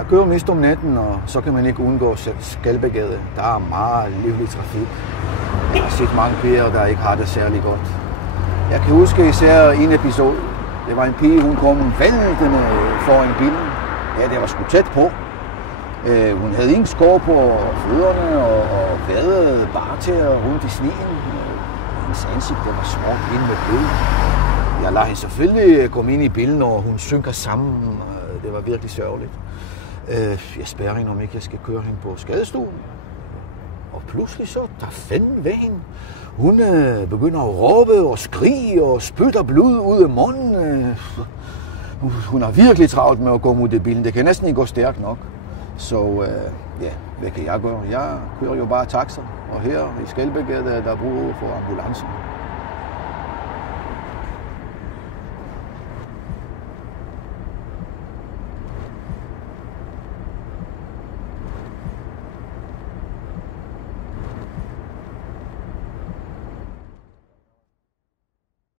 Jeg kører mest om natten, og så kan man ikke undgå Skalbækgade. Der er meget livlig trafik. Jeg har set mange piger, der ikke har det særlig godt. Jeg kan huske især en episode. Det var en pige, hun kom væltende foran bilen. Ja, det var sgu tæt på. Hun havde ingen skår på fødderne og vadede bare til rundt i sneen. Hendes ansigt var småt ind med blod. Jeg lader hende selvfølgelig komme ind i bilen, når hun synker sammen. Det var virkelig sørgeligt. Jeg spørger hende, om ikke jeg skal køre hende på skadestuen. Og pludselig så, der fanden ved hende. Hun begynder at råbe og skrige og spytter blod ud af munden. Hun har virkelig travlt med at gå mod bilen. Det kan næsten ikke gå stærkt nok. Så ja, hvad kan jeg gøre? Jeg kører jo bare taxa. Og her i Skalbækgade, der er brug for ambulancen.